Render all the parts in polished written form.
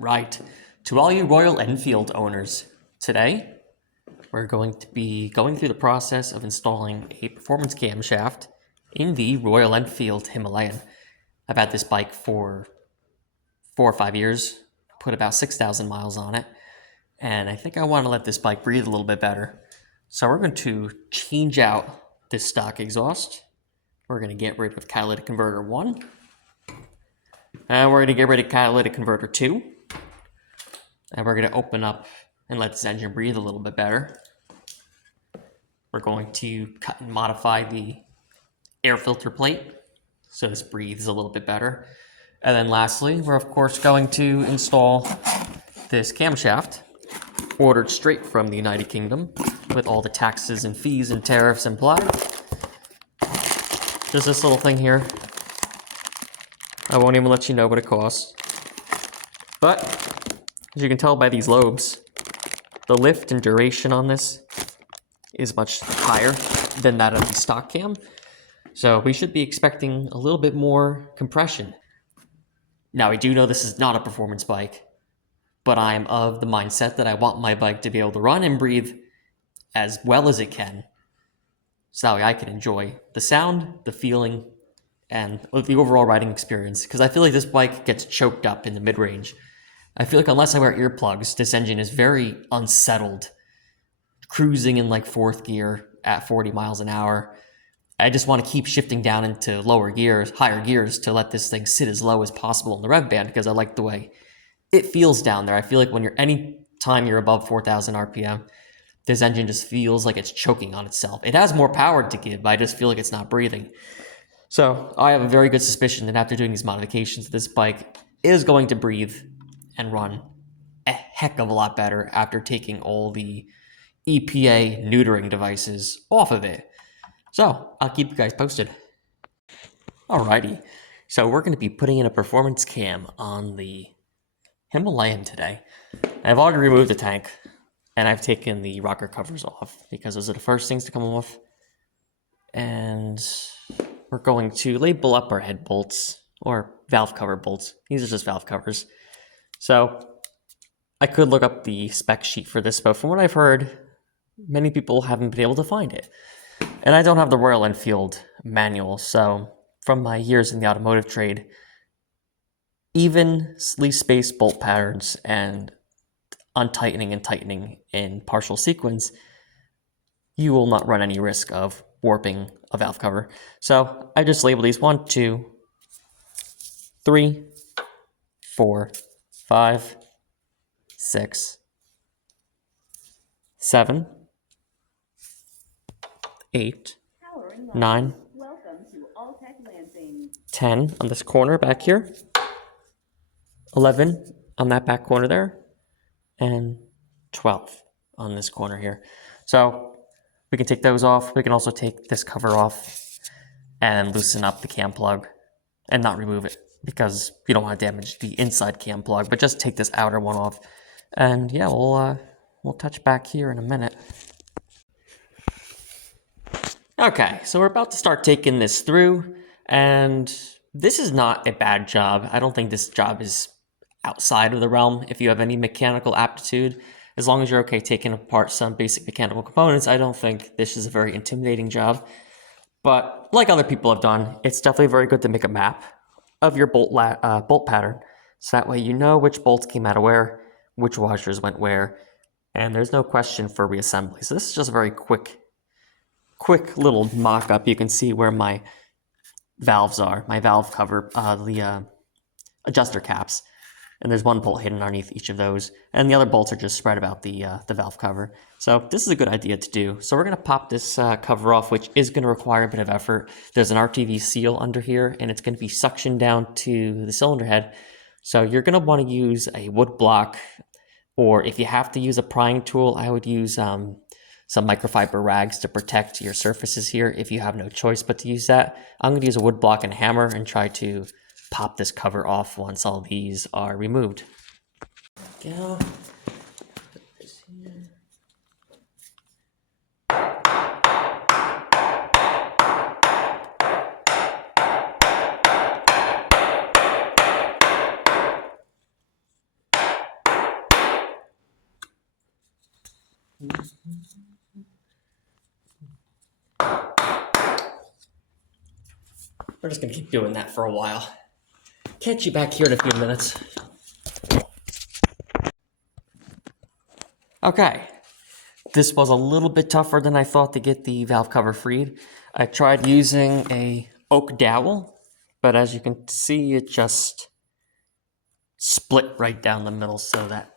Right. To all you Royal Enfield owners, today we're going to be going through the process of installing a performance camshaft in the Royal Enfield Himalayan. I've had this bike for 4 or 5 years, put about 6,000 miles on it, and I think I want to let this bike breathe a little bit better. So we're going to change out this stock exhaust. We're going to get rid of catalytic converter 1, and we're going to get rid of catalytic converter 2. And we're going to open up and let this engine breathe a little bit better. We're going to cut and modify the air filter plate so this breathes a little bit better. And then lastly, we're of course going to install this camshaft, ordered straight from the United Kingdom, with all the taxes and fees and tariffs implied. Just this little thing here. I won't even let you know what it costs. But as you can tell by these lobes, the lift and duration on this is much higher than that of the stock cam. So we should be expecting a little bit more compression. Now, I do know this is not a performance bike, but I'm of the mindset that I want my bike to be able to run and breathe as well as it can, so that way I can enjoy the sound, the feeling, and the overall riding experience. Because I feel like this bike gets choked up in the mid-range. I feel like unless I wear earplugs, this engine is very unsettled, cruising in like 4th gear at 40 miles an hour. I just want to keep shifting down into lower gears, higher gears, to let this thing sit as low as possible in the rev band, because I like the way it feels down there. I feel like any time you're above 4,000 RPM, this engine just feels like it's choking on itself. It has more power to give, but I just feel like it's not breathing. So I have a very good suspicion that after doing these modifications, this bike is going to breathe and run a heck of a lot better after taking all the EPA neutering devices off of it. So I'll keep you guys posted. Alrighty, so we're going to be putting in a performance cam on the Himalayan today. I've already removed the tank, and I've taken the rocker covers off because those are the first things to come off. And we're going to label up our head bolts, or valve cover bolts. These are just valve covers. So I could look up the spec sheet for this, but from what I've heard, many people haven't been able to find it. And I don't have the Royal Enfield manual, so from my years in the automotive trade, evenly spaced bolt patterns and untightening and tightening in partial sequence, you will not run any risk of warping a valve cover. So I just label these 1, 2, 3, 4, 5, 6, 7, 8, 9, 10 on this corner back here, 11 on that back corner there, and 12 on this corner here. So we can take those off. We can also take this cover off and loosen up the cam plug and not remove it, because you don't want to damage the inside cam plug, but just take this outer one off. And yeah, we'll touch back here in a minute. Okay, so we're about to start taking this through, and this is not a bad job. I don't think this job is outside of the realm if you have any mechanical aptitude. As long as you're okay taking apart some basic mechanical components, I don't think this is a very intimidating job. But like other people have done, it's definitely very good to make a map of your bolt pattern, so that way you know which bolts came out of where, which washers went where, and there's no question for reassembly. So this is just a very quick little mock-up. You can see where my valves are, my valve cover, the adjuster caps, and there's one bolt hidden underneath each of those, and the other bolts are just spread about the valve cover. So this is a good idea to do. So we're going to pop this cover off, which is going to require a bit of effort. There's an RTV seal under here, and it's going to be suctioned down to the cylinder head. So you're going to want to use a wood block, or if you have to use a prying tool, I would use some microfiber rags to protect your surfaces here if you have no choice but to use that. I'm going to use a wood block and a hammer and try to pop this cover off once all these are removed. Go. We're just gonna keep doing that for a while. Catch you back here in a few minutes. Okay, this was a little bit tougher than I thought to get the valve cover freed. I tried using a oak dowel, but as you can see, it just split right down the middle, so that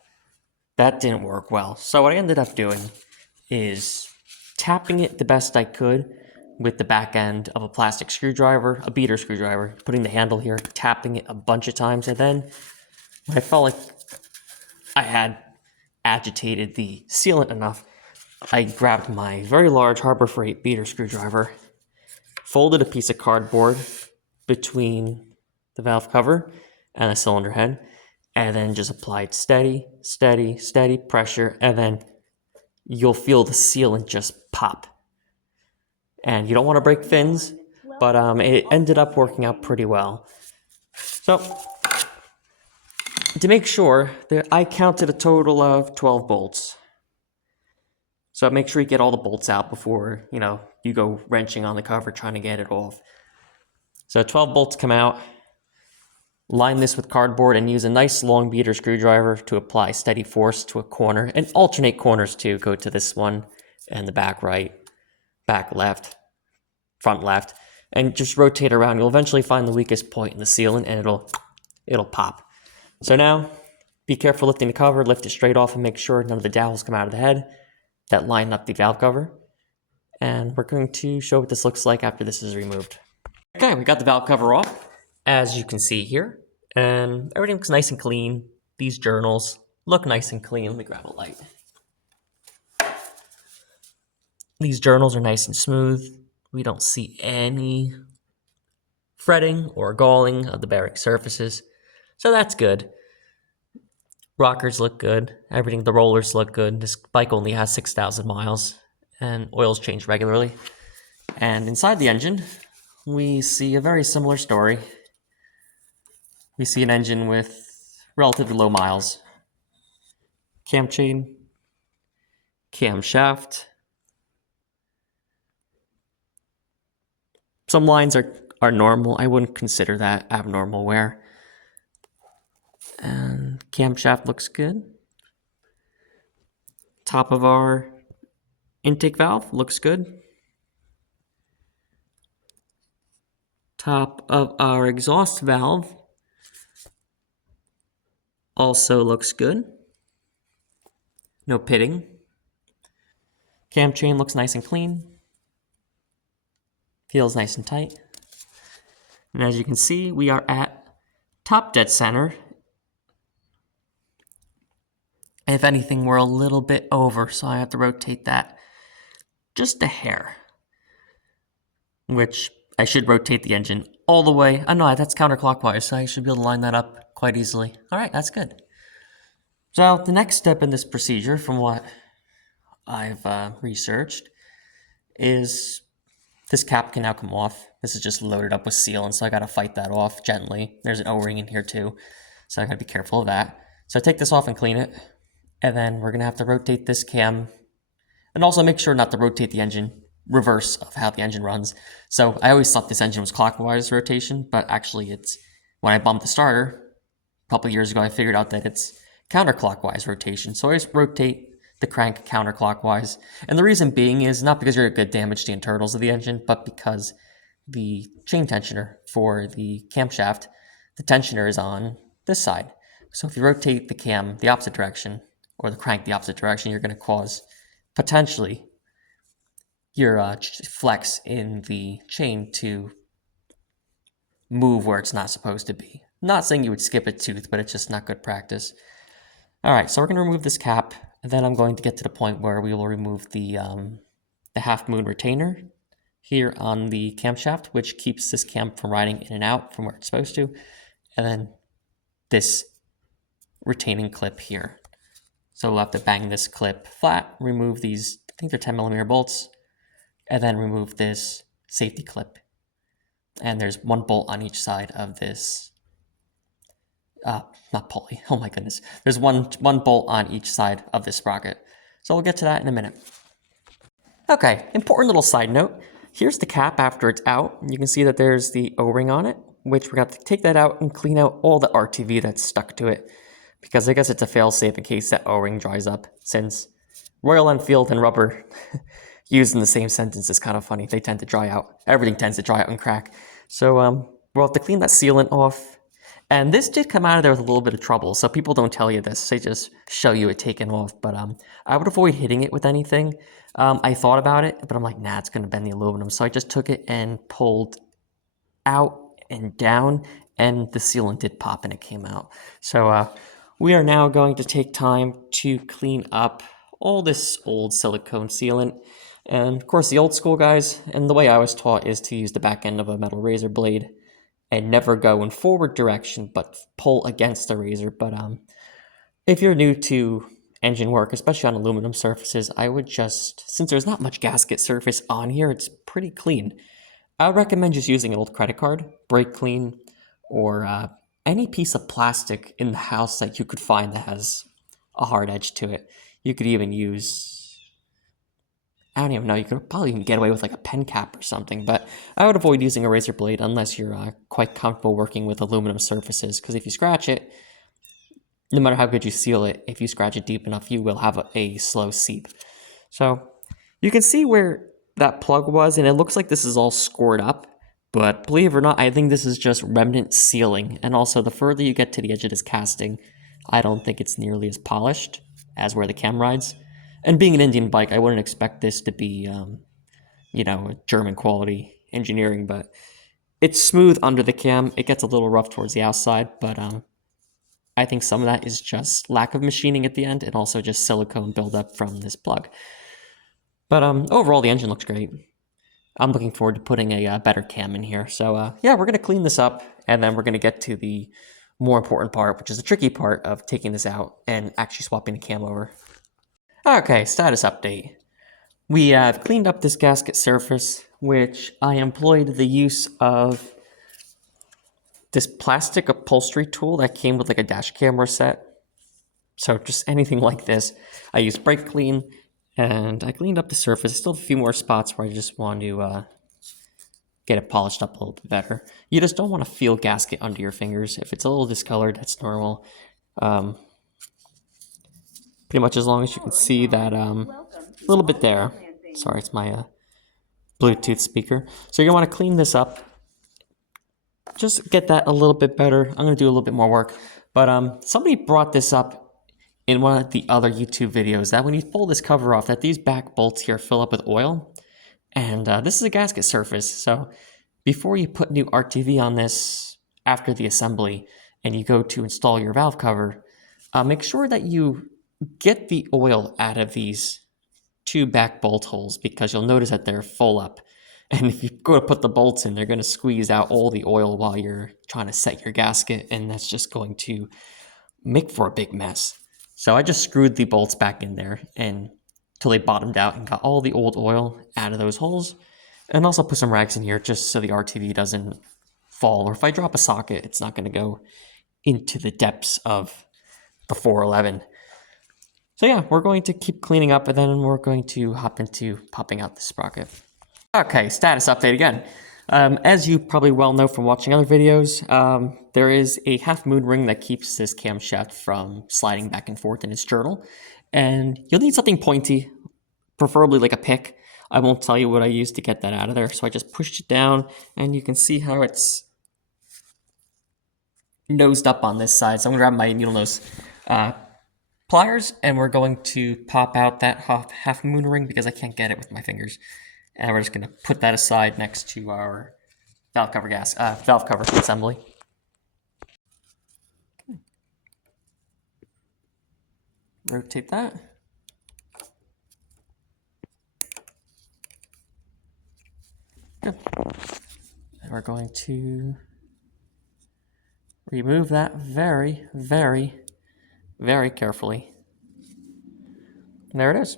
didn't work well. So what I ended up doing is tapping it the best I could with the back end of a plastic screwdriver, a beater screwdriver, putting the handle here, tapping it a bunch of times, and then when I felt like I had agitated the sealant enough, I grabbed my very large Harbor Freight beater screwdriver, folded a piece of cardboard between the valve cover and the cylinder head, and then just applied steady, steady, steady pressure, and then you'll feel the sealant just pop. And you don't want to break fins, but it ended up working out pretty well. So, to make sure, I counted a total of 12 bolts. So make sure you get all the bolts out before, you go wrenching on the cover trying to get it off. So 12 bolts come out. Line this with cardboard and use a nice long beater screwdriver to apply steady force to a corner, and alternate corners too. Go to this one and the back right, back left, front left, and just rotate around. You'll eventually find the weakest point in the sealant and it'll pop. So now, be careful lifting the cover, lift it straight off and make sure none of the dowels come out of the head that line up the valve cover. And we're going to show what this looks like after this is removed. Okay, we got the valve cover off, as you can see here, and everything looks nice and clean. These journals look nice and clean. Let me grab a light. These journals are nice and smooth. We don't see any fretting or galling of the bearing surfaces, so that's good. Rockers look good. Everything, the rollers look good. This bike only has 6,000 miles, and oil's changed regularly. And inside the engine, we see a very similar story. We see an engine with relatively low miles. Cam chain, camshaft. Some lines are normal. I wouldn't consider that abnormal wear. And camshaft looks good. Top of our intake valve looks good. Top of our exhaust valve also looks good. No pitting. Cam chain looks nice and clean. Feels nice and tight. And as you can see, we are at top dead center. And if anything, we're a little bit over, so I have to rotate that just a hair. Which I should rotate the engine all the way. Oh no, that's counterclockwise, so I should be able to line that up quite easily. All right, that's good. So the next step in this procedure, from what I've researched, is this cap can now come off. This is just loaded up with sealant, so I gotta fight that off gently. There's an O-ring in here too, so I gotta be careful of that. So I take this off and clean it, and then we're gonna have to rotate this cam, and also make sure not to rotate the engine reverse of how the engine runs. So I always thought this engine was clockwise rotation, but actually it's, when I bumped the starter a couple years ago, I figured out that it's counterclockwise rotation. So I always rotate the crank counterclockwise. And the reason being is not because you're going to damage the internals of the engine, but because the chain tensioner for the camshaft, the tensioner is on this side. So if you rotate the cam the opposite direction, or the crank the opposite direction, you're going to cause potentially your flex in the chain to move where it's not supposed to be. Not saying you would skip a tooth, but it's just not good practice. All right, so we're going to remove this cap, and then I'm going to get to the point where we will remove the half moon retainer here on the camshaft, which keeps this cam from riding in and out from where it's supposed to, and then this retaining clip here. So we'll have to bang this clip flat, remove these, I think they're 10mm bolts, and then remove this safety clip. And there's one bolt on each side of this, not pulley, oh my goodness. There's one bolt on each side of this sprocket. So we'll get to that in a minute. Okay, important little side note. Here's the cap after it's out. You can see that there's the O-ring on it, which we're going to have to take that out and clean out all the RTV that's stuck to it. Because I guess it's a fail-safe in case that O-ring dries up, since Royal Enfield and rubber used in the same sentence is kind of funny. They tend to dry out. Everything tends to dry out and crack. So we'll have to clean that sealant off. And this did come out of there with a little bit of trouble, so people don't tell you this. They just show you it taken off. But I would avoid hitting it with anything. I thought about it, but I'm like, nah, it's going to bend the aluminum. So I just took it and pulled out and down, and the sealant did pop and it came out. So we are now going to take time to clean up all this old silicone sealant. And of course, the old school guys, and the way I was taught is to use the back end of a metal razor blade and never go in forward direction, but pull against the razor. But if you're new to engine work, especially on aluminum surfaces, I would just, since there's not much gasket surface on here, it's pretty clean. I would recommend just using an old credit card, brake clean, or any piece of plastic in the house that you could find that has a hard edge to it. You could even use, I don't even know, you could probably even get away with like a pen cap or something, but I would avoid using a razor blade unless you're quite comfortable working with aluminum surfaces, because if you scratch it, no matter how good you seal it, if you scratch it deep enough, you will have a slow seep. So you can see where that plug was, and it looks like this is all scored up, but believe it or not, I think this is just remnant sealing. And also, the further you get to the edge of this casting, I don't think it's nearly as polished as where the cam rides. And being an Indian bike, I wouldn't expect this to be, you know, German quality engineering, but it's smooth under the cam. It gets a little rough towards the outside, but I think some of that is just lack of machining at the end, and also just silicone buildup from this plug. But overall, the engine looks great. I'm looking forward to putting a better cam in here. So yeah, we're going to clean this up, and then we're going to get to the more important part, which is the tricky part of taking this out and actually swapping the cam over. Okay, status update. We have cleaned up this gasket surface, which I employed the use of this plastic upholstery tool that came with like a dash camera set. So just anything like this. I used brake clean, and I cleaned up the surface. Still a few more spots where I just want to get it polished up a little bit better. You just don't want to feel gasket under your fingers. If it's a little discolored, that's normal. Pretty much as long as you can see that little bit there. Sorry, it's my Bluetooth speaker. So you're going to want to clean this up. Just get that a little bit better. I'm going to do a little bit more work. But somebody brought this up in one of the other YouTube videos, that when you pull this cover off, that these back bolts here fill up with oil. And this is a gasket surface. So before you put new RTV on this after the assembly and you go to install your valve cover, make sure that you get the oil out of these two back bolt holes, because you'll notice that they're full up. And if you go to put the bolts in, they're going to squeeze out all the oil while you're trying to set your gasket, and that's just going to make for a big mess. So I just screwed the bolts back in there until they bottomed out and got all the old oil out of those holes. And also put some rags in here just so the RTV doesn't fall, or if I drop a socket, it's not going to go into the depths of the 411. So yeah, we're going to keep cleaning up, and then we're going to hop into popping out the sprocket. Okay, status update again. As you probably well know from watching other videos, there is a half moon ring that keeps this camshaft from sliding back and forth in its journal. And you'll need something pointy, preferably like a pick. I won't tell you what I used to get that out of there. So I just pushed it down, and you can see how it's nosed up on this side. So I'm gonna grab my needle nose pliers, and we're going to pop out that half moon ring because I can't get it with my fingers. And we're just going to put that aside next to our valve cover assembly. Okay. Rotate that. Good. And we're going to remove that very, very, very carefully. And there it is.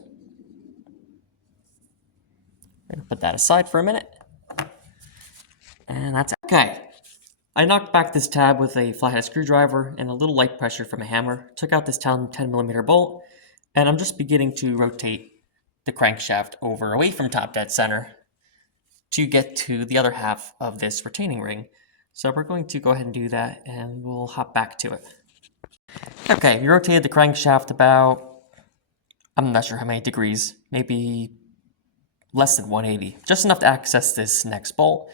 I'm going to put that aside for a minute. And that's it. Okay. I knocked back this tab with a flathead screwdriver and a little light pressure from a hammer. Took out this 10mm bolt. And I'm just beginning to rotate the crankshaft over away from top dead center to get to the other half of this retaining ring. So we're going to go ahead and do that, and we'll hop back to it. Okay, we rotated the crankshaft about, I'm not sure how many degrees, maybe less than 180, just enough to access this next bolt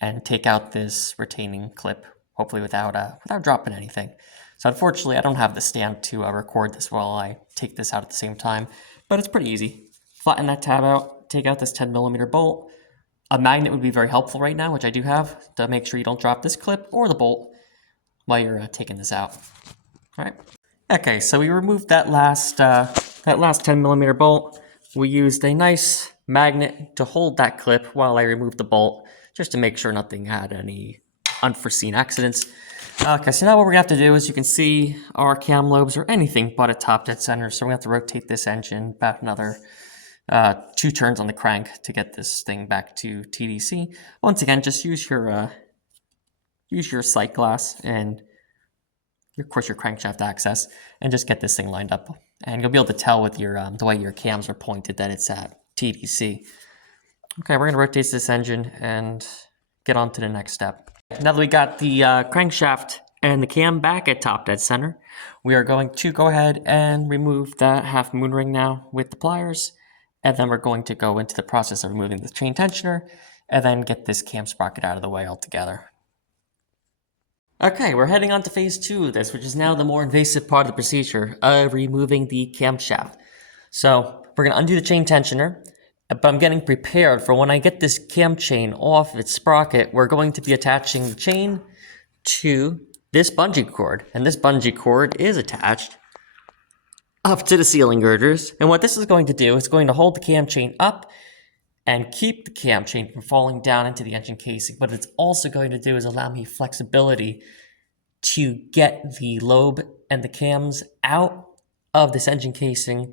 and take out this retaining clip, hopefully without dropping anything. So unfortunately, I don't have the stand to record this while I take this out at the same time, but it's pretty easy. Flatten that tab out, take out this 10mm bolt. A magnet would be very helpful right now, which I do have, to make sure you don't drop this clip or the bolt while you're taking this out. All right. Okay, so we removed that last 10mm bolt. We used a nice magnet to hold that clip while I removed the bolt, just to make sure nothing had any unforeseen accidents. Okay, so now what we're gonna have to do is, you can see our cam lobes are anything but at top dead center, so we're gonna have to rotate this engine about another 2 turns on the crank to get this thing back to TDC. Once again, just use your sight glass and of course your crankshaft access, and just get this thing lined up. And you'll be able to tell with your the way your cams are pointed that it's at TDC. Okay, we're gonna rotate this engine and get on to the next step. Now that we got the crankshaft and the cam back at top dead center, we are going to go ahead and remove that half moon ring now with the pliers, and then we're going to go into the process of removing the chain tensioner, and then get this cam sprocket out of the way altogether. Okay, we're heading on to phase 2 of this, which is now the more invasive part of the procedure of removing the camshaft. So we're going to undo the chain tensioner, but I'm getting prepared for when I get this cam chain off its sprocket. We're going to be attaching the chain to this bungee cord, and this bungee cord is attached up to the ceiling girders. And what this is going to do is going to hold the cam chain up and keep the cam chain from falling down into the engine casing. What it's also going to do is allow me flexibility to get the lobe and the cams out of this engine casing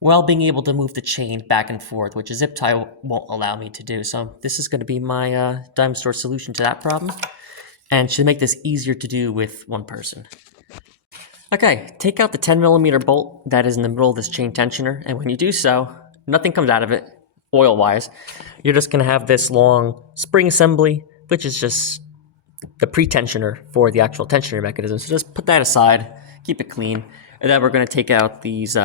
while being able to move the chain back and forth, which a zip tie won't allow me to do. So this is going to be my Diamond Store solution to that problem, and should make this easier to do with one person. Okay, take out the 10mm bolt that is in the middle of this chain tensioner, and when you do so, nothing comes out of it, oil-wise. You're just going to have this long spring assembly, which is just the pre-tensioner for the actual tensioner mechanism. So just put that aside, keep it clean, and then we're going to take out these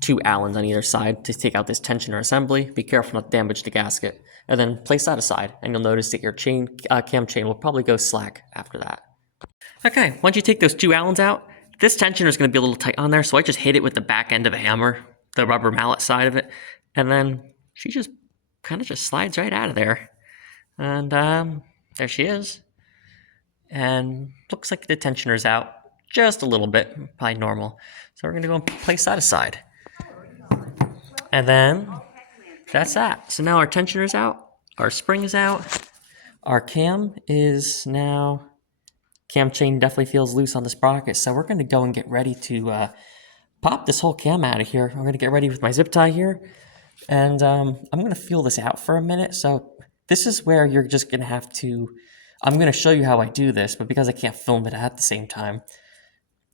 2 Allens on either side to take out this tensioner assembly. Be careful not to damage the gasket, and then place that aside, and you'll notice that your cam chain will probably go slack after that. Okay, once you take those 2 Allens out, this tensioner is going to be a little tight on there, so I just hit it with the back end of a hammer, the rubber mallet side of it, and then she just kind of just slides right out of there. And there she is. And looks like the tensioner's out just a little bit, probably normal. So we're going to go and place that aside. And then that's that. So now our tensioner's out, our spring is out, our cam is now, cam chain definitely feels loose on the sprocket. So we're going to go and get ready to pop this whole cam out of here. I'm going to get ready with my zip tie here. And I'm going to feel this out for a minute. So this is where you're just going to have to, I'm going to show you how I do this, but because I can't film it at the same time,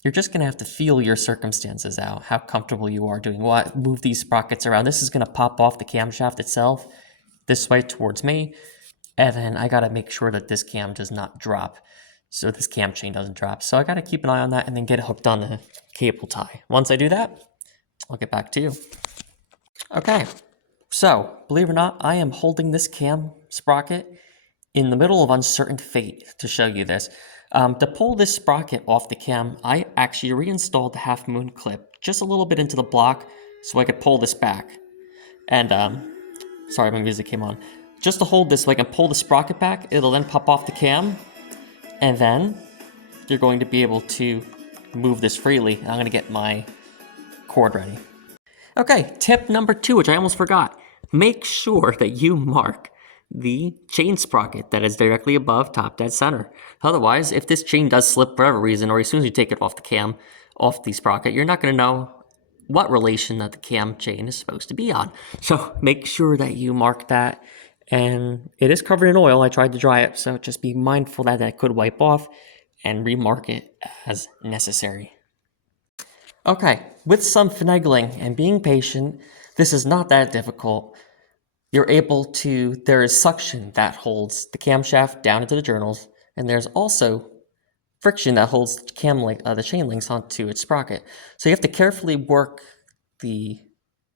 you're just going to have to feel your circumstances out, how comfortable you are doing what, move these sprockets around. This is going to pop off the camshaft itself this way towards me, and then I got to make sure that this cam does not drop, so this cam chain doesn't drop. So I got to keep an eye on that and then get it hooked on the cable tie. Once I do that, I'll get back to you. Okay, so believe it or not, I am holding this cam sprocket in the middle of uncertain fate to show you this. To pull this sprocket off the cam, I actually reinstalled the half moon clip just a little bit into the block so I could pull this back. And, sorry, my music came on. Just to hold this so I can pull the sprocket back, it'll then pop off the cam, and then you're going to be able to move this freely. I'm going to get my cord ready. Okay, tip number 2, which I almost forgot. Make sure that you mark the chain sprocket that is directly above top dead center. Otherwise, if this chain does slip for whatever reason, or as soon as you take it off the cam, off the sprocket, you're not going to know what relation that the cam chain is supposed to be on. So make sure that you mark that. And it is covered in oil. I tried to dry it, so just be mindful that that could wipe off, and remark it as necessary. Okay, with some finagling and being patient, this is not that difficult. You're able to, there is suction that holds the camshaft down into the journals, and there's also friction that holds the chain links onto its sprocket. So you have to carefully work the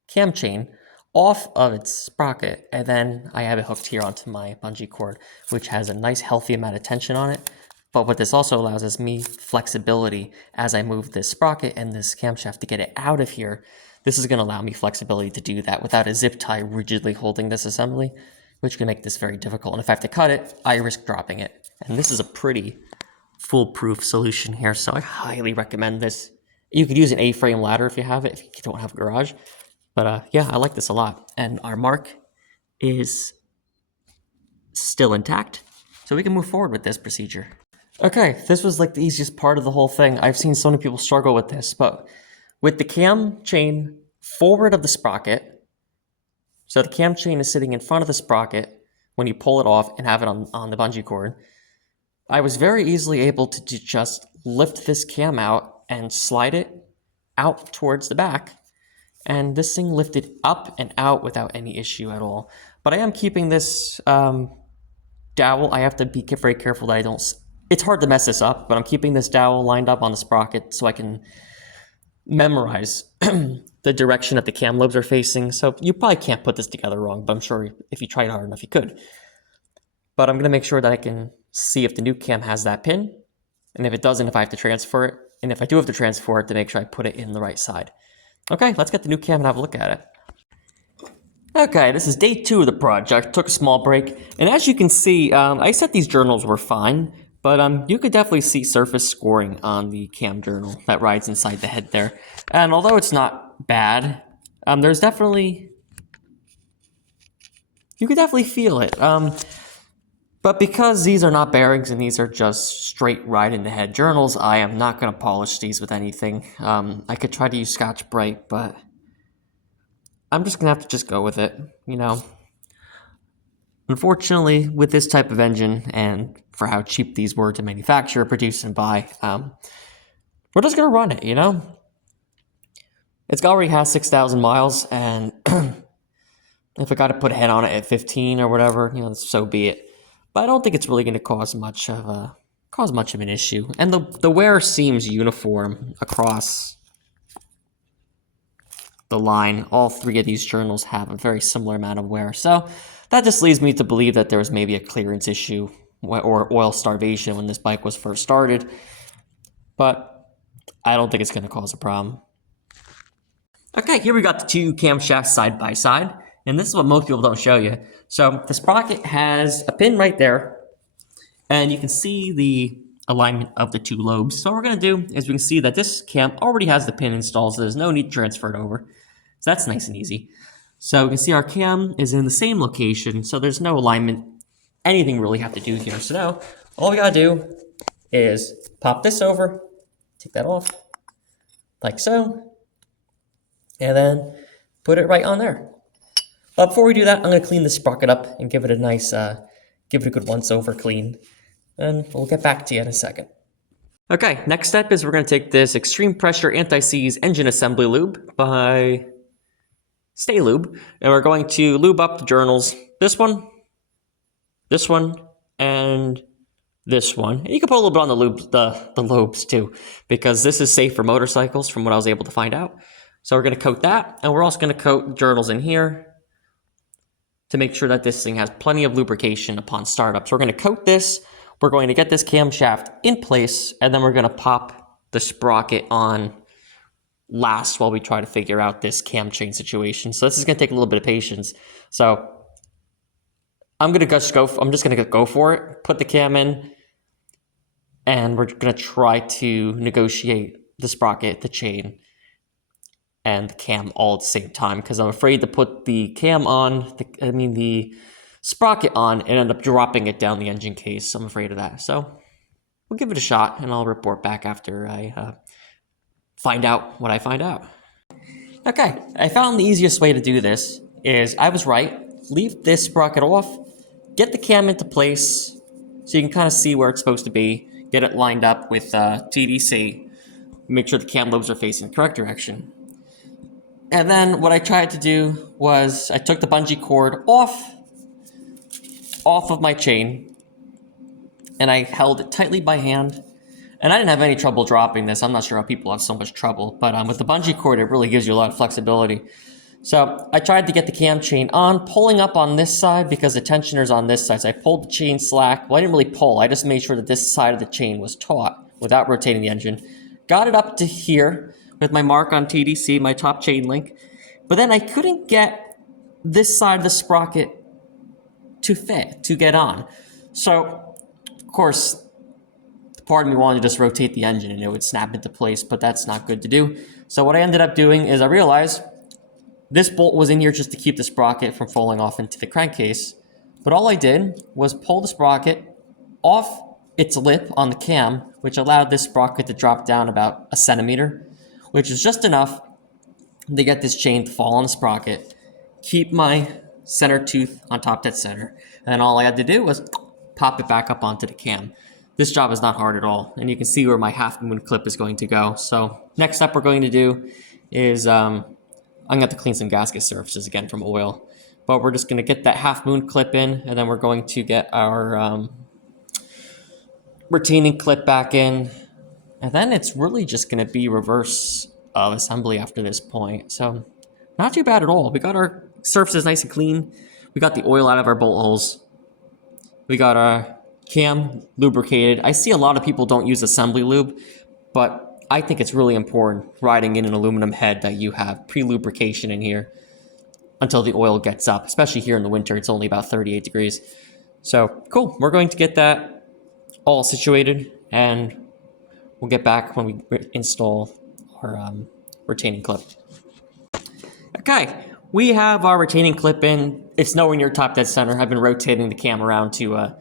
cam chain off of its sprocket, and then I have it hooked here onto my bungee cord, which has a nice healthy amount of tension on it. But what this also allows is me flexibility as I move this sprocket and this camshaft to get it out of here. This is going to allow me flexibility to do that without a zip tie rigidly holding this assembly, which can make this very difficult. And if I have to cut it, I risk dropping it. And this is a pretty foolproof solution here, so I highly recommend this. You could use an A-frame ladder if you have it, if you don't have a garage. But yeah, I like this a lot. And our mark is still intact, so we can move forward with this procedure. Okay, this was like the easiest part of the whole thing. I've seen so many people struggle with this, but with the cam chain forward of the sprocket, so the cam chain is sitting in front of the sprocket when you pull it off and have it on the bungee cord, I was very easily able to just lift this cam out and slide it out towards the back, and this thing lifted up and out without any issue at all. But I am keeping this dowel. I have to be very careful that I don't... It's hard to mess this up, but I'm keeping this dowel lined up on the sprocket so I can memorize the direction that the cam lobes are facing. So you probably can't put this together wrong, but I'm sure if you tried hard enough, you could. But I'm going to make sure that I can see if the new cam has that pin, and if it doesn't, if I have to transfer it, and if I do have to transfer it, to make sure I put it in the right side. Okay, let's get the new cam and have a look at it. Okay, this is day 2 of the project. Took a small break, and as you can see, I said these journals were fine, but you could definitely see surface scoring on the cam journal that rides inside the head there. And although it's not bad, there's definitely... You could definitely feel it. But because these are not bearings and these are just straight ride in the head journals, I am not going to polish these with anything. I could try to use Scotch-Brite, but I'm just going to have to just go with it, you know. Unfortunately, with this type of engine and for how cheap these were to manufacture, produce, and buy, we're just going to run it, you know. It's already has 6,000 miles, and if I got to put a head on it at 15 or whatever, you know, so be it. But I don't think it's really going to cause much of an issue. And the wear seems uniform across the line. All 3 of these journals have a very similar amount of wear. So that just leads me to believe that there was maybe a clearance issue or oil starvation when this bike was first started. But I don't think it's going to cause a problem. Okay, here we got the 2 camshafts side by side. And this is what most people don't show you. So the sprocket has a pin right there, and you can see the alignment of the 2 lobes. So what we're going to do is we can see that this cam already has the pin installed, so there's no need to transfer it over. So that's nice and easy. So we can see our cam is in the same location, so there's no alignment, anything really have to do here. So now all we got to do is pop this over, take that off, like so, and then put it right on there. But before we do that, I'm going to clean the sprocket up and give it a nice, give it a good once-over clean. And we'll get back to you in a second. Okay, next step is we're going to take this Extreme Pressure Anti-Seize Engine Assembly Lube by Stay Lube, and we're going to lube up the journals. This one, and this one. And you can put a little bit on the lobes too, because this is safe for motorcycles from what I was able to find out. So we're going to coat that, and we're also going to coat journals in here to make sure that this thing has plenty of lubrication upon startup. So we're going to coat this, we're going to get this camshaft in place, and then we're going to pop the sprocket on last while we try to figure out this cam chain situation. So this is going to take a little bit of patience. So I'm just going to go for it, put the cam in, and we're going to try to negotiate the sprocket, the chain, and the cam all at the same time, because I'm afraid to put the cam on, the sprocket on, and end up dropping it down the engine case. I'm afraid of that. So we'll give it a shot, and I'll report back after I find out what I find out. Okay, I found the easiest way to do this is, I was right, leave this sprocket off, get the cam into place, so you can kind of see where it's supposed to be, get it lined up with TDC, make sure the cam lobes are facing the correct direction. And then what I tried to do was I took the bungee cord off of my chain, and I held it tightly by hand. And I didn't have any trouble dropping this. I'm not sure how people have so much trouble, but with the bungee cord, it really gives you a lot of flexibility. So I tried to get the cam chain on, pulling up on this side because the tensioner's on this side. So I pulled the chain slack. Well, I didn't really pull. I just made sure that this side of the chain was taut without rotating the engine. Got it up to here with my mark on TDC, my top chain link. But then I couldn't get this side of the sprocket to fit, to get on. So, of course, part of me wanted to just rotate the engine and it would snap into place, but that's not good to do. So what I ended up doing is I realized this bolt was in here just to keep the sprocket from falling off into the crankcase. But all I did was pull the sprocket off its lip on the cam, which allowed this sprocket to drop down about 1 centimeter, which is just enough to get this chain to fall on the sprocket, keep my center tooth on top dead center, and then all I had to do was pop it back up onto the cam. This job is not hard at all, and you can see where my half moon clip is going to go. So next step we're going to do is I'm going to have to clean some gasket surfaces again from oil, but we're just going to get that half moon clip in, and then we're going to get our retaining clip back in, and then it's really just going to be reverse of assembly after this point. So not too bad at all. We got our surfaces nice and clean. We got the oil out of our bolt holes. We got our cam lubricated. I see a lot of people don't use assembly lube, but I think it's really important riding in an aluminum head that you have pre-lubrication in here until the oil gets up, especially here in the winter. It's only about 38 degrees. So cool. We're going to get that all situated, and we'll get back when we install our retaining clip. Okay, we have our retaining clip in. It's nowhere near top dead center. I've been rotating the cam around to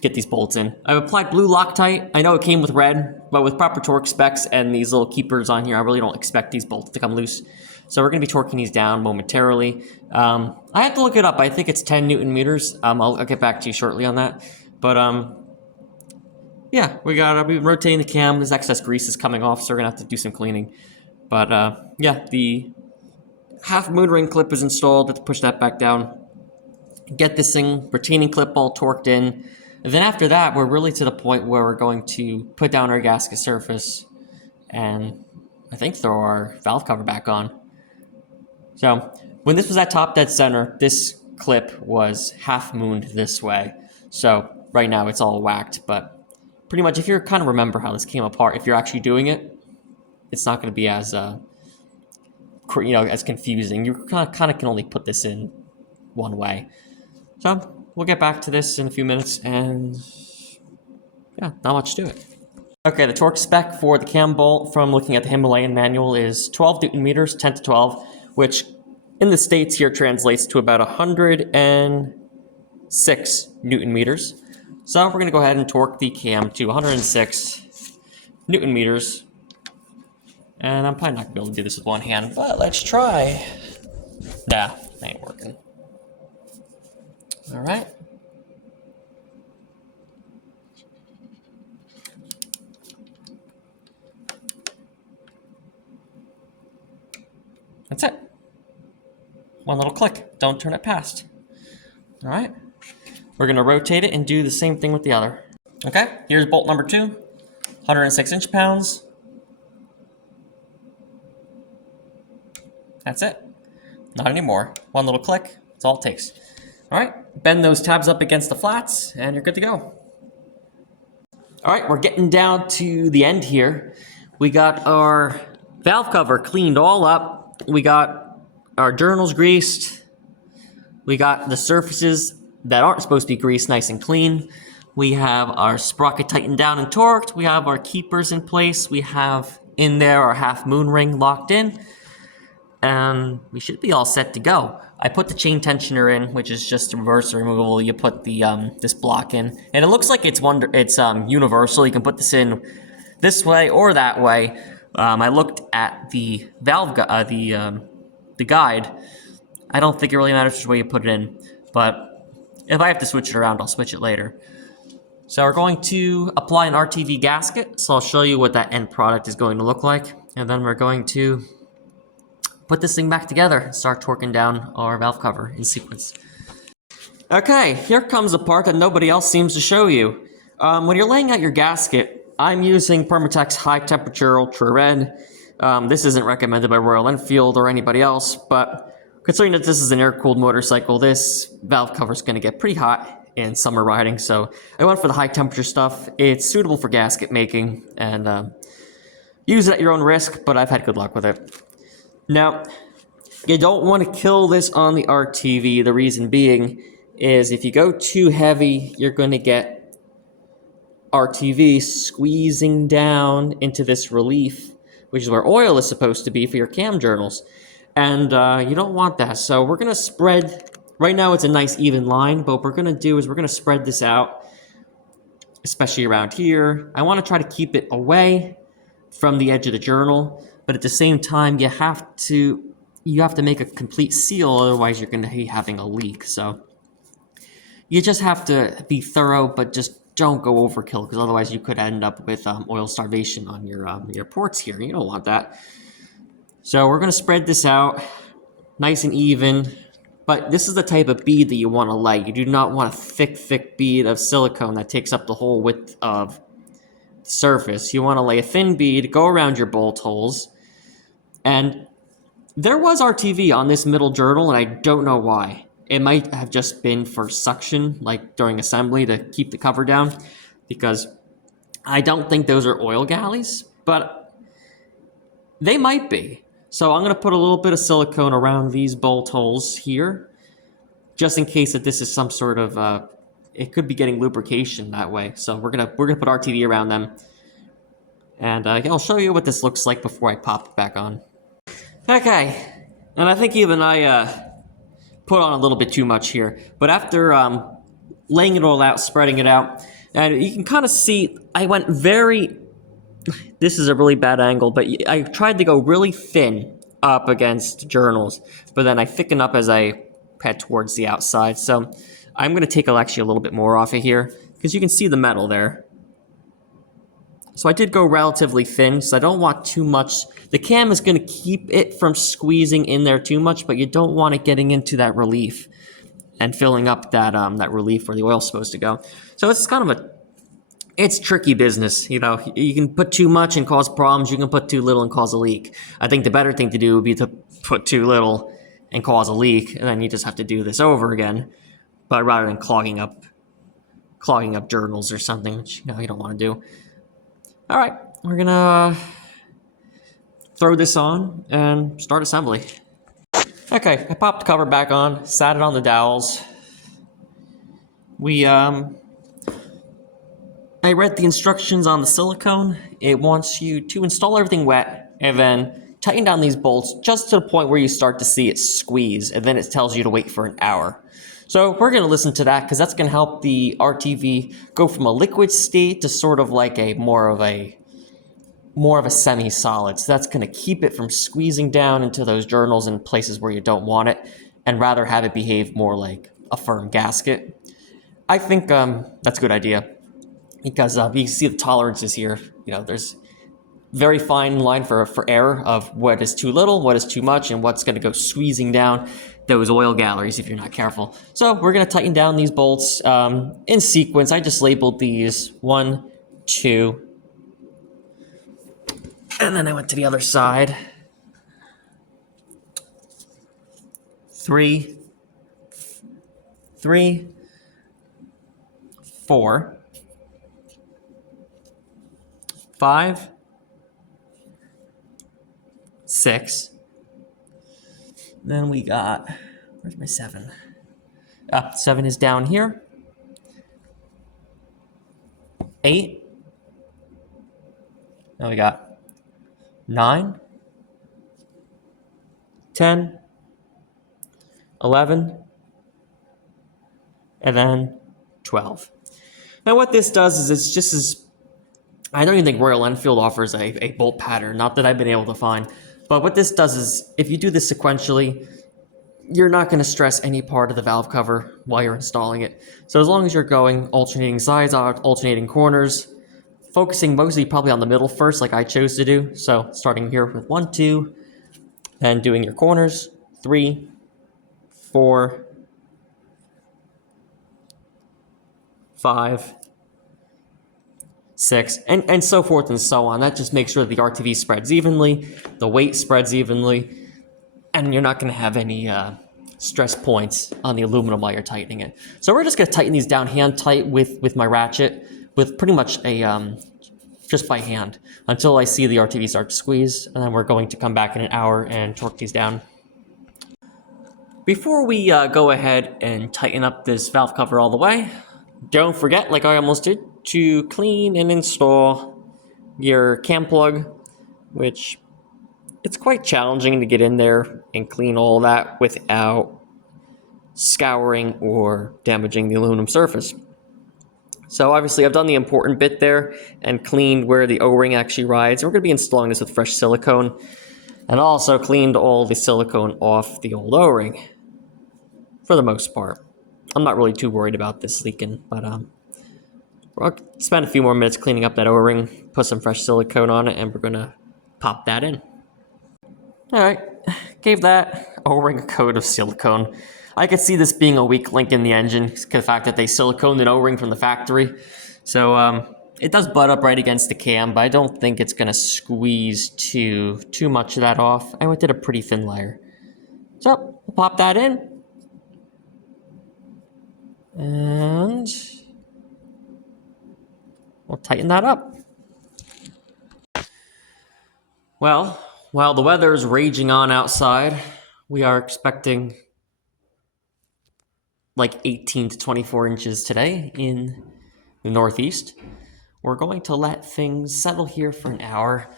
get these bolts in. I've applied blue Loctite. I know it came with red, but with proper torque specs and these little keepers on here, I really don't expect these bolts to come loose. So we're going to be torquing these down momentarily. I have to look it up. I think it's 10 Newton meters. I'll get back to you shortly on that. But yeah, we've been rotating the cam. This excess grease is coming off, so we're going to have to do some cleaning. But yeah, the half moon ring clip is installed. Let's push that back down. Get this thing, retaining clip all torqued in. And then after that, we're really to the point where we're going to put down our gasket surface and I think throw our valve cover back on. So when this was at top dead center, this clip was half mooned this way. So right now it's all whacked, but pretty much if you kind of remember how this came apart, if you're actually doing it, it's not going to be as as confusing. You kind of can only put this in one way. So we'll get back to this in a few minutes, and yeah, not much to it. Okay, the torque spec for the cam bolt from looking at the Himalayan manual is 12 Newton meters, 10 to 12, which in the States here translates to about 106 Newton meters. So we're going to go ahead and torque the cam to 106 Newton meters. And I'm probably not going to be able to do this with one hand, but let's try. Nah, ain't working. All right. That's it. One little click. Don't turn it past. All right. We're going to rotate it and do the same thing with the other. Okay, here's bolt number 2, 106 inch-pounds. That's it. Not anymore. One little click. That's all it takes. All right, bend those tabs up against the flats, and you're good to go. All right, we're getting down to the end here. We got our valve cover cleaned all up. We got our journals greased. We got the surfaces that aren't supposed to be greased nice and clean. We have our sprocket tightened down and torqued. We have our keepers in place. We have in there our half moon ring locked in. And we should be all set to go. I put the chain tensioner in, which is just reverse removable. You put the this block in, and it looks like it's universal. You can put this in this way or that way. I looked at the valve the guide. I don't think it really matters which way you put it in, but if I have to switch it around, I'll switch it later. So we're going to apply an RTV gasket. So I'll show you what that end product is going to look like. And then we're going to put this thing back together and start torquing down our valve cover in sequence. Okay, here comes a part that nobody else seems to show you. When you're laying out your gasket, I'm using Permatex High Temperature Ultra Red. This isn't recommended by Royal Enfield or anybody else, but considering that this is an air-cooled motorcycle, this valve cover is going to get pretty hot in summer riding, so I went for the high temperature stuff. It's suitable for gasket making, and use it at your own risk, but I've had good luck with it. Now, you don't want to kill this on the RTV. The reason being is if you go too heavy, you're going to get RTV squeezing down into this relief, which is where oil is supposed to be for your cam journals. And you don't want that. So we're going to spread, right now it's a nice even line, but what we're going to do is we're going to spread this out, especially around here. I want to try to keep it away from the edge of the journal, but at the same time, you have to make a complete seal, otherwise you're going to be having a leak. So you just have to be thorough, but just don't go overkill, because otherwise you could end up with oil starvation on your ports here. You don't want that. So we're going to spread this out nice and even, but this is the type of bead that you want to lay. You do not want a thick bead of silicone that takes up the whole width of the surface. You want to lay a thin bead, go around your bolt holes, and there was RTV on this middle journal, and I don't know why. It might have just been for suction, like during assembly to keep the cover down, because I don't think those are oil galleys, but they might be. So I'm going to put a little bit of silicone around these bolt holes here, just in case that this is some sort of, it could be getting lubrication that way. So we're gonna put RTV around them, and I'll show you what this looks like before I pop it back on. Okay, and I think even I put on a little bit too much here, but after laying it all out, spreading it out, and you can kind of see I went very, this is a really bad angle, but I tried to go really thin up against journals, but then I thicken up as I head towards the outside. So I'm going to take actually a little bit more off of here, because you can see the metal there. So I did go relatively thin, so I don't want too much. The cam is going to keep it from squeezing in there too much, but you don't want it getting into that relief and filling up that that relief where the oil's supposed to go. So it's kind of it's tricky business. You know, you can put too much and cause problems. You can put too little and cause a leak. I think the better thing to do would be to put too little and cause a leak, and then you just have to do this over again. But rather than clogging up journals or something, which you don't want to do. All right, we're gonna throw this on and start assembly. Okay, I popped the cover back on, sat it on the dowels. I read the instructions on the silicone. It wants you to install everything wet and then tighten down these bolts just to the point where you start to see it squeeze, and then it tells you to wait for an hour. So we're going to listen to that, because that's going to help the RTV go from a liquid state to sort of like a more of a semi-solid. So that's going to keep it from squeezing down into those journals in places where you don't want it, and rather have it behave more like a firm gasket. I think that's a good idea, because you can see the tolerances here. There's very fine line for error of what is too little, what is too much, and what's going to go squeezing down those oil galleries if you're not careful. So we're going to tighten down these bolts in sequence. I just labeled these 1, 2, and then I went to the other side. 3, 4, 5, 6. Then we got, where's my 7? 7 is down here. 8. Now we got 9, 10, 11, and then 12. Now what this does is it's just as, I don't even think Royal Enfield offers a bolt pattern, not that I've been able to find. But what this does is, if you do this sequentially, you're not going to stress any part of the valve cover while you're installing it. So as long as you're going alternating sides, alternating corners, focusing mostly probably on the middle first, like I chose to do. So starting here with 1, 2, and doing your corners, 3, 4, 5, 6, and so forth and so on. That just makes sure the RTV spreads evenly, the weight spreads evenly, and you're not going to have any stress points on the aluminum while you're tightening it. So we're just going to tighten these down hand tight with my ratchet, with pretty much a just by hand, until I see the RTV start to squeeze, and then we're going to come back in an hour and torque these down. Before we go ahead and tighten up this valve cover all the way, don't forget, like I almost did, to clean and install your cam plug, which it's quite challenging to get in there and clean all that without scouring or damaging the aluminum surface. So obviously I've done the important bit there and cleaned where the O-ring actually rides. We're going to be installing this with fresh silicone, and also cleaned all the silicone off the old O-ring for the most part. I'm not really too worried about this leaking, but I'll spend a few more minutes cleaning up that O-ring, put some fresh silicone on it, and we're going to pop that in. Alright, gave that O-ring a coat of silicone. I could see this being a weak link in the engine, because of the fact that they siliconed an O-ring from the factory. So it does butt up right against the cam, but I don't think it's going to squeeze too much of that off. I did a pretty thin layer. So, we'll pop that in. And we'll tighten that up. Well, while the weather is raging on outside, we are expecting like 18 to 24 inches today in the Northeast. We're going to let things settle here for an hour.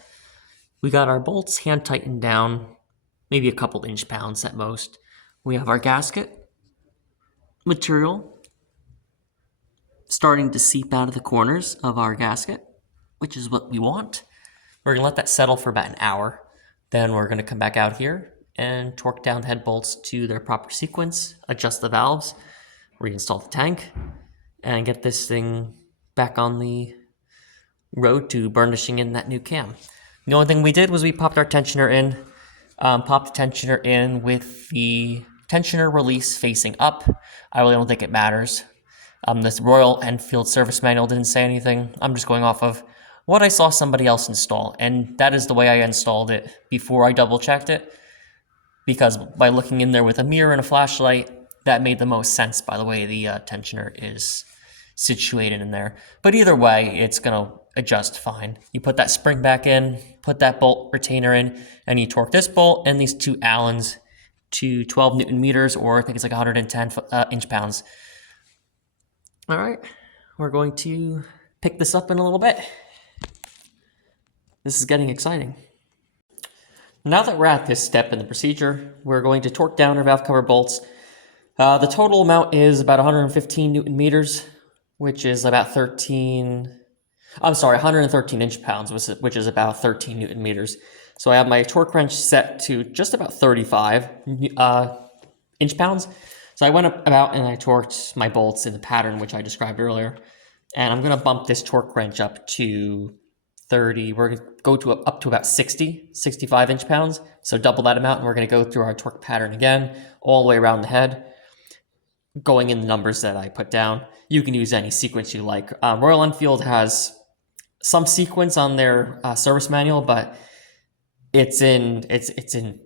We got our bolts hand tightened down, maybe a couple inch-pounds at most. We have our gasket material starting to seep out of the corners of our gasket, which is what we want. We're going to let that settle for about an hour. Then we're going to come back out here and torque down the head bolts to their proper sequence, adjust the valves, reinstall the tank, and get this thing back on the road to burnishing in that new cam. The only thing we did was we popped our tensioner in, popped the tensioner in with the tensioner release facing up. I really don't think it matters. This Royal Enfield service manual didn't say anything. I'm just going off of what I saw somebody else install, and that is the way I installed it before I double checked it, because by looking in there with a mirror and a flashlight, that made the most sense by the way the tensioner is situated in there. But either way, it's gonna adjust fine. You put that spring back in, put that bolt retainer in, and you torque this bolt and these two Allens to 12 Newton meters, or I think it's like 110 inch-pounds. All right, we're going to pick this up in a little bit. This is getting exciting. Now that we're at this step in the procedure, we're going to torque down our valve cover bolts. The total amount is about 115 Newton meters, which is about 113 inch-pounds, which is about 13 Newton meters. So I have my torque wrench set to just about 35 inch-pounds. So I went about and I torqued my bolts in the pattern which I described earlier. And I'm going to bump this torque wrench up to 30. We're going to go up to about 65 inch-pounds. So double that amount, and we're going to go through our torque pattern again, all the way around the head, going in the numbers that I put down. You can use any sequence you like. Royal Enfield has some sequence on their service manual, but it's in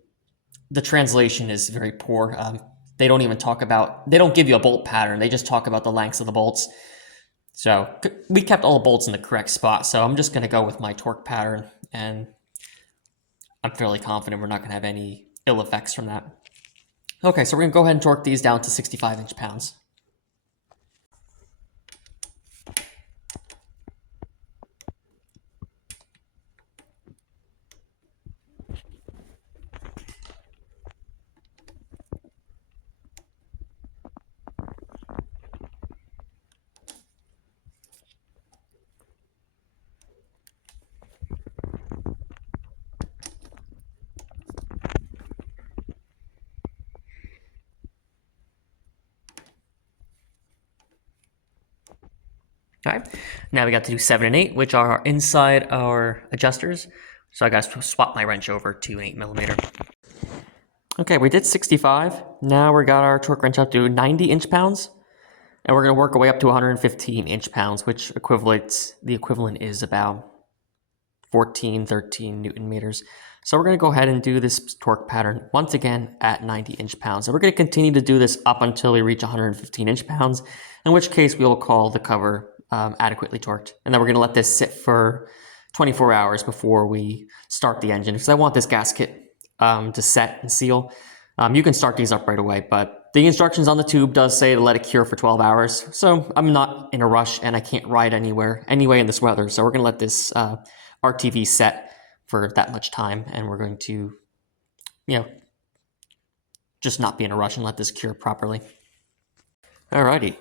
the translation is very poor. They don't even they don't give you a bolt pattern. They just talk about the lengths of the bolts. So we kept all the bolts in the correct spot. So I'm just going to go with my torque pattern, and I'm fairly confident we're not going to have any ill effects from that. Okay, so we're going to go ahead and torque these down to 65 inch-pounds. Okay, now we got to do 7 and 8, which are inside our adjusters. So I got to swap my wrench over to an 8mm. Okay, we did 65. Now we got our torque wrench up to 90 inch-pounds. And we're going to work our way up to 115 inch-pounds, which the equivalent is about 14, 13 Newton meters. So we're going to go ahead and do this torque pattern once again at 90 inch-pounds. And we're going to continue to do this up until we reach 115 inch-pounds, in which case we will call the cover adequately torqued. And then we're going to let this sit for 24 hours before we start the engine, because I want this gasket to set and seal. You can start these up right away, but the instructions on the tube does say to let it cure for 12 hours. So I'm not in a rush and I can't ride anyway in this weather. So we're going to let this RTV set for that much time. And we're going to, just not be in a rush and let this cure properly. Alrighty,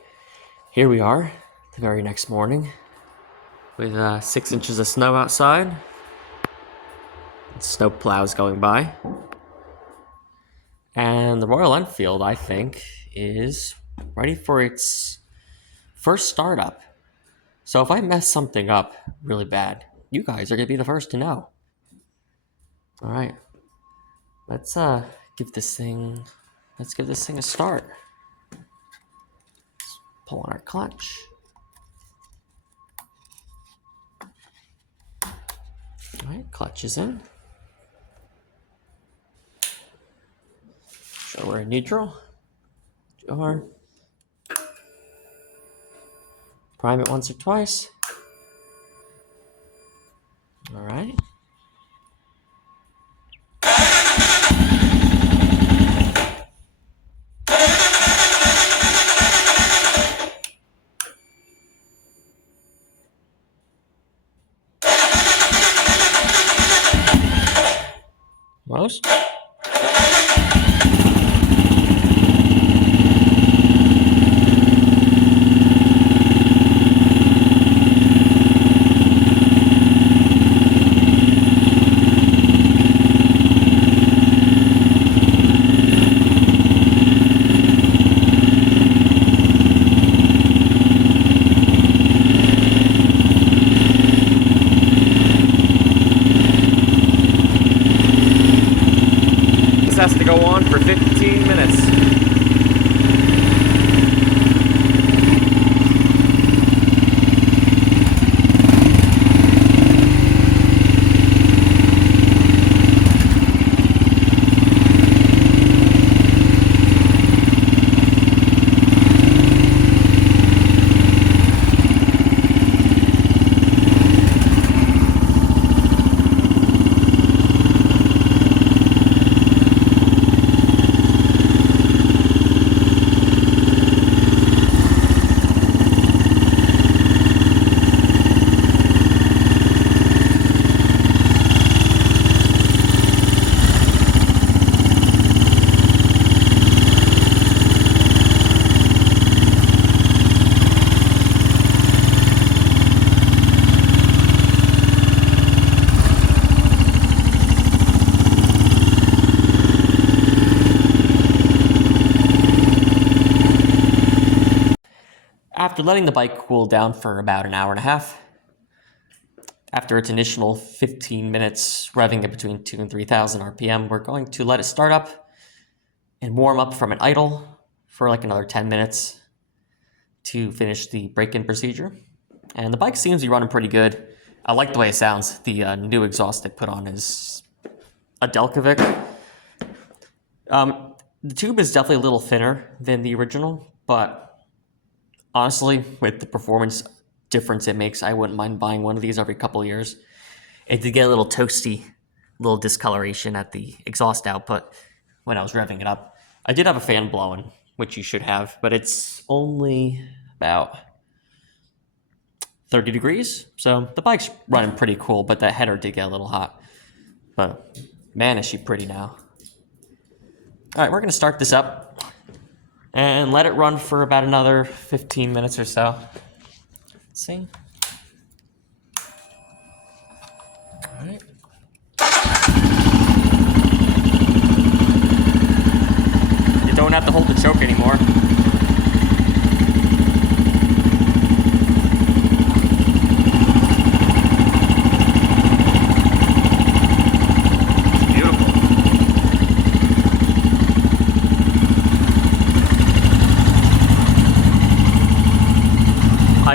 here we are the very next morning with 6 inches of snow outside. Snow plows going by. And the Royal Enfield, I think, is ready for its first startup. So if I mess something up really bad, you guys are going to be the first to know. All right. Let's give this thing a start. Let's pull on our clutch. All right, clutch is in. So we're in neutral. Or prime it once or twice. All right. Most. Has to go on for 15 minutes. After letting the bike cool down for about an hour and a half, after its initial 15 minutes revving at between 2,000 and 3,000 RPM, we're going to let it start up and warm up from an idle for like another 10 minutes to finish the break-in procedure. And the bike seems to be running pretty good. I like the way it sounds. The new exhaust they put on is a Delcovic. The tube is definitely a little thinner than the original, but honestly, with the performance difference it makes, I wouldn't mind buying one of these every couple of years. It did get a little toasty, little discoloration at the exhaust output when I was revving it up. I did have a fan blowing, which you should have, but it's only about 30 degrees. So the bike's running pretty cool, but that header did get a little hot. But man, is she pretty now. All right, we're gonna start this up and let it run for about another 15 minutes or so. Let's see. All right. You don't have to hold the choke anymore.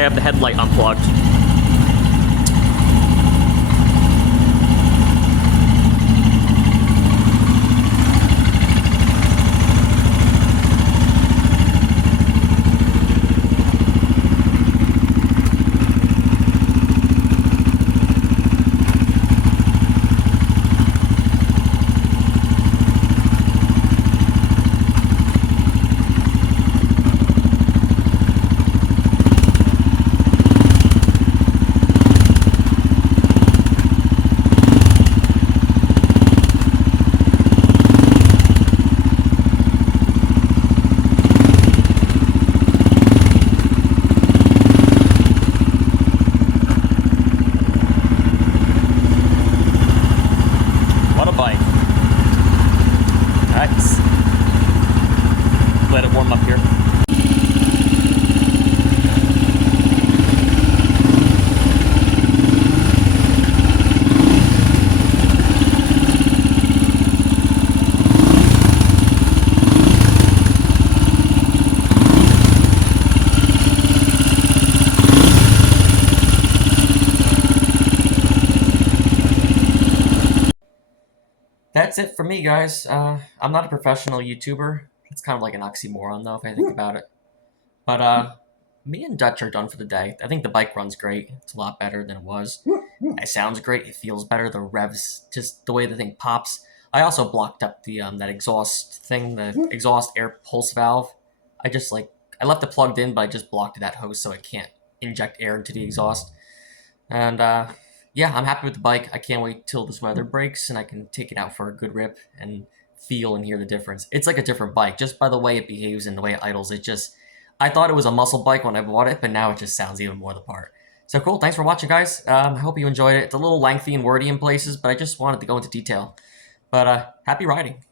have the headlight unplugged. Let it warm up here. That's it for me, guys. I'm not a professional YouTuber. It's kind of like an oxymoron, though, if I think about it. But me and Dutch are done for the day. I think the bike runs great. It's a lot better than it was. It sounds great. It feels better. The revs, just the way the thing pops. I also blocked up the that exhaust thing, the exhaust air pulse valve. I left it plugged in, but I just blocked that hose so it can't inject air into the exhaust. And yeah, I'm happy with the bike. I can't wait till this weather breaks and I can take it out for a good rip and feel and hear the difference. It's like a different bike just by the way it behaves and the way it idles. I thought it was a muscle bike when I bought it, but now it just sounds even more the part. So cool. Thanks for watching, guys. I hope you enjoyed it. It's a little lengthy and wordy in places, but I just wanted to go into detail. But happy riding.